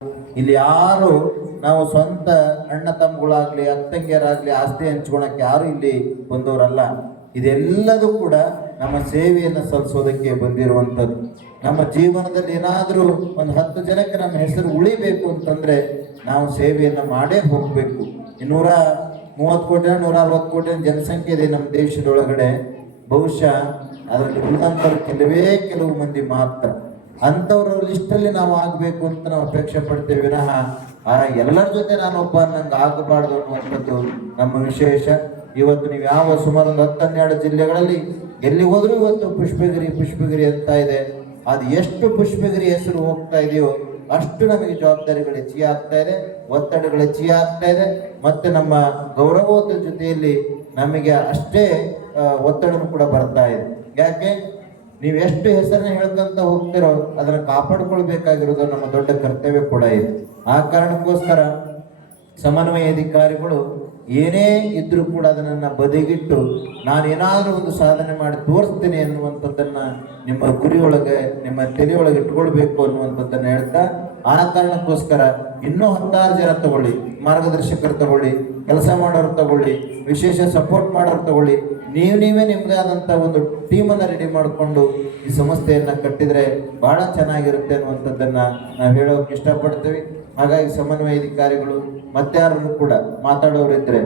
ಇಲ್ಲಿ ಯಾರು ನಾವು ಸ್ವಂತ ಅಣ್ಣ ತಮ್ಮಗಳಾಗ್ಲಿ ಅಕ್ಕಂಗಿಯರಾಗ್ಲಿ ಆಸ್ತಿ ಹಂಚ್ಕೊಳಕ್ಕೆ ಯಾರು ಇಲ್ಲಿ ಬಂದವರಲ್ಲ. ಇದೆಲ್ಲದೂ ಕೂಡ ನಮ್ಮ ಸೇವೆಯನ್ನು ಸಲ್ಲಿಸೋದಕ್ಕೆ ಬಂದಿರುವಂಥದ್ದು. ನಮ್ಮ ಜೀವನದಲ್ಲಿ ಏನಾದರೂ ಒಂದು 10 ಜನಕ್ಕೆ ನಮ್ಮ ಹೆಸರು ಉಳಿಬೇಕು ಅಂತಂದ್ರೆ ನಾವು ಸೇವೆಯನ್ನು ಮಾಡೇ ಹೋಗಬೇಕು. 230 ಕೋಟಿ 160 ಕೋಟಿ ಜನಸಂಖ್ಯೆ ಇದೆ ನಮ್ಮ ದೇಶದೊಳಗಡೆ. ಬಹುಶಃ ಅದರಲ್ಲಿ ಉಳಿದಂಥವ್ರು ಕೆಲವು ಮಂದಿ ಮಾತ್ರ. ಅಂಥವ್ರ ಲಿಸ್ಟಲ್ಲಿ ನಾವು ಆಗಬೇಕು ಅಂತ ನಾವು ಅಪೇಕ್ಷೆ ಪಡ್ತೇವೆ ವಿನಃ ಎಲ್ಲರ ಜೊತೆ ನಾನೊಬ್ಬ ನಂಗೆ ಆಗಬಾರ್ದು ಅನ್ನುವಂಥದ್ದು ನಮ್ಮ ವಿಶೇಷ. ಇವತ್ತು ನೀವು ಯಾವ ಸುಮಾರು 10-12 ಜಿಲ್ಲೆಗಳಲ್ಲಿ ಎಲ್ಲಿ ಹೋದ್ರೂ ಇವತ್ತು ಪುಷ್ಪಗಿರಿ ಅಂತ ಇದೆ. ಅದು ಎಷ್ಟು ಪುಷ್ಪಗಿರಿ ಹೆಸರು ಹೋಗ್ತಾ ಇದೆಯೋ ಅಷ್ಟು ನಮಗೆ ಜವಾಬ್ದಾರಿಗಳು ಹೆಚ್ಚಿಗೆ ಆಗ್ತಾ ಇದೆ, ಒತ್ತಡಗಳು ಹೆಚ್ಚಿಗೆ ಆಗ್ತಾ ಇದೆ. ಮತ್ತೆ ನಮ್ಮ ಗೌರವದ ಜೊತೆಯಲ್ಲಿ ನಮಗೆ ಅಷ್ಟೇ ಒತ್ತಡನೂ ಕೂಡ ಬರ್ತಾ ಇದೆ. ಯಾಕೆ ನೀವು ಎಷ್ಟು ಹೆಸರನ್ನ ಹೇಳ್ಕೊಂತ ಹೋಗ್ತಿರೋ ಅದನ್ನು ಕಾಪಾಡ್ಕೊಳ್ಬೇಕಾಗಿರೋದು ನಮ್ಮ ದೊಡ್ಡ ಕರ್ತವ್ಯ ಕೂಡ ಇದೆ. ಆ ಕಾರಣಕ್ಕೋಸ್ಕರ ಸಮನ್ವಯ ಅಧಿಕಾರಿಗಳು ಏನೇ ಇದ್ರೂ ಕೂಡ ಅದನ್ನು ಬದಿಗಿಟ್ಟು ನಾನೇನಾದರೂ ಒಂದು ಸಾಧನೆ ಮಾಡಿ ತೋರಿಸ್ತೇನೆ ಅನ್ನುವಂಥದ್ದನ್ನು ನಿಮ್ಮ ಗುರಿಯೊಳಗೆ ನಿಮ್ಮ ತಲೆಯೊಳಗೆ ಇಟ್ಕೊಳ್ಬೇಕು ಅನ್ನುವಂಥದ್ದನ್ನು ಹೇಳ್ತಾ, ಆ ಕಾರಣಕ್ಕೋಸ್ಕರ ಇನ್ನೂ 16 ಜನ ತಗೊಳ್ಳಿ, ಮಾರ್ಗದರ್ಶಕರು ತಗೊಳ್ಳಿ, ಕೆಲಸ ಮಾಡೋರು ತಗೊಳ್ಳಿ, ವಿಶೇಷ ಸಪೋರ್ಟ್ ಮಾಡೋರು ತಗೊಳ್ಳಿ. ನೀವೇ ನಿಮ್ಮದೇ ಆದಂಥ ಒಂದು ಟೀಮನ್ನು ರೆಡಿ ಮಾಡಿಕೊಂಡು ಈ ಸಂಸ್ಥೆಯನ್ನು ಕಟ್ಟಿದರೆ ಬಹಳ ಚೆನ್ನಾಗಿರುತ್ತೆ ಅನ್ನುವಂಥದ್ದನ್ನು ನಾವು ಹೇಳೋಕೆ ಇಷ್ಟಪಡ್ತೀವಿ. ಹಾಗಾಗಿ ಸಮನ್ವಯ ಅಧಿಕಾರಿಗಳು ಮತ್ತಾರು ಕೂಡ ಮಾತಾಡೋರಿದ್ರೆ